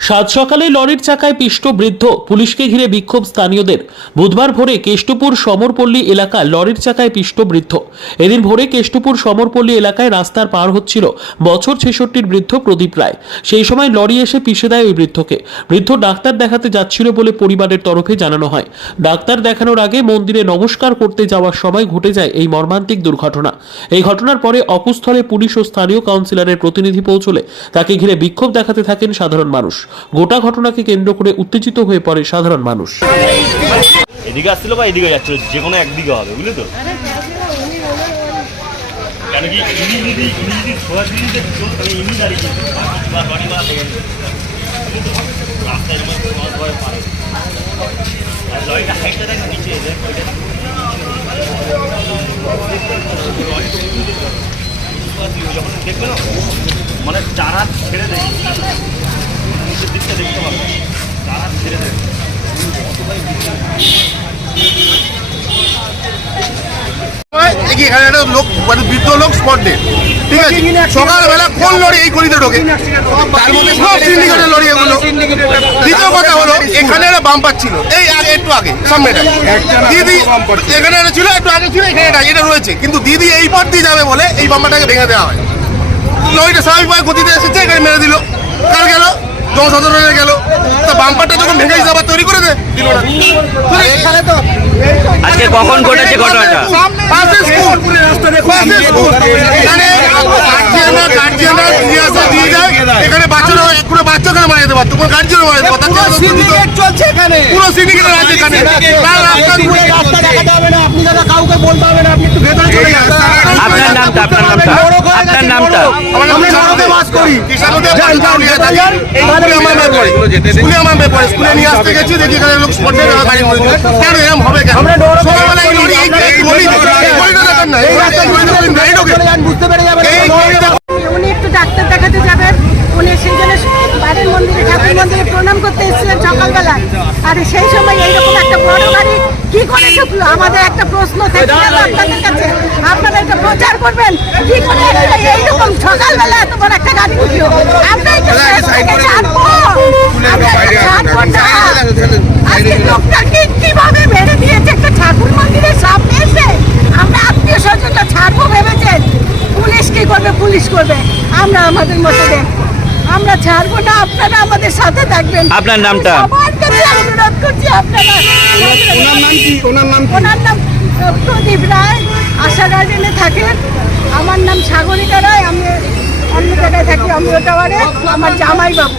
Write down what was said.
সাত সকালে লরির চাকায় পিষ্ট বৃদ্ধ পুলিশকে ঘিরে বিক্ষোভ স্থানীয়দের। বুধবার ভোরে কেষ্টপুর সমরপল্লী এলাকায় লরির চাকায় পিষ্ট বৃদ্ধ। এদিন ভোরে কেষ্টপুর সমরপল্লী এলাকায় রাস্তার পার হচ্ছিল বছর ছেষট্টির বৃদ্ধ প্রদীপ রায়। সেই সময় লরি এসে পিষে দেয় ওই বৃদ্ধকে। বৃদ্ধ ডাক্তার দেখাতে যাচ্ছিল বলে পরিবারের তরফে জানানো হয়। ডাক্তার দেখানোর আগে মন্দিরে নমস্কার করতে যাওয়ার সময় ঘটে যায় এই মর্মান্তিক দুর্ঘটনা। এই ঘটনার পরে অকুস্থলে পুলিশ ও স্থানীয় কাউন্সিলরের প্রতিনিধি পৌঁছলে তাকে ঘিরে বিক্ষোভ দেখাতে থাকেন সাধারণ মানুষ। গোটা ঘটনাকে কেন্দ্র করে উত্তেজিত হয়ে পড়ে সাধারণ মানুষ। এদিকে আসছিল বা এদিকে যাচ্ছিল, যে কোনো একদিকে হবে, বুঝলি তো? কেন কি ইনি যদি ইনি যদি ইনি দাঁড়িয়ে মানে চার ছেড়ে দেয়। নিচের দিকটা দেখতে পাবে চার ছেড়ে দেয় এখানে একটা লোক মানে বৃদ্ধ লোক স্পট ডেড ঠিক আছে? সকালবেলা কোন লরি? এই গলিতে ঢোকে। তার মধ্যে সব সিন্ডিকেটের লরি এগুলো। দ্বিতীয় কথা হলো এখানে একটা বাম্পার ছিল। এই আগে একটু আগে সামনেটা। দিদি এখানে একটা ছিল একটু আগে ছিল এখানে এটা এটা রয়েছে। কিন্তু দিদি এই পথ দিয়ে যাবে বলে এই বাম্পারটাকে ভেঙে দেওয়া হয়। লরিটা স্বাভাবিকভাবে গতিতে এসেছে এখানে মেরে দিল। কার গেল? জনসাধারণের গেল। তো বাম্পারটা যখন ভেঙে গেছে আবার তৈরি করে দে। এখানে তো আজকে কখন ঘটেছে ঘটনাটা? পাশে স্কুল পাশে স্কুল এখানে গার্জিয়ানরা গার্জিয়ানরা নিয়ে আসে দিয়ে যায়। এখানে বাচ্চারা কোনো বাচ্চা কেন মারা যেতে পারতো? কোনো গার্জিয়ান মারা যেতে পারতো। সিন্ডিকেট চলছে এখানে। পুরো আছে এখানে। রাস্তা আপনি দেখাতে হবে না। আপনি দাদা কাউকে বলতে হবে না। আপনি একটু ভেতরে চলে যান। আপনার নামটা আপনার নামটা। আপনার নামটা। আমার প্রণাম করতে এসেছিলেন সকালবেলা। আর সেই সময় এইরকম একটা বড় গাড়ি কি করে ঢুকলো? আমাদের একটা প্রশ্ন থেকে গেল আপনাদের কাছে। আপনারা একটা প্রচার করবেন? কি করে এইরকম সকালবেলা এত বড় একটা গাড়ি ঢুকলো। আমরা জানব আজকে লোকটাকে কীভাবে মেরে দিয়েছে? একটা ঠাকুর মন্দিরের সামনে এসে আমরা আত্মীয় স্বজনটা ছাড়বো ভেবেছেন। পুলিশ কি করবে? পুলিশ করবে। আমরা আমাদের মতো দেন আমরা ছাড়বো না আপনারা আমাদের সাথে থাকবেন। আপনার নামটা? সবার কাছে অনুরোধ করছি আপনারা ওনার নাম কি? ওনার নাম ওনার নাম প্রদীপ রায় আশা গার্ডেনে থাকেন। আমার নাম সাগরিকা রায় আমি অন্য জায়গায় থাকি অমৃত টাওয়ারে। আমার জামাই বাবু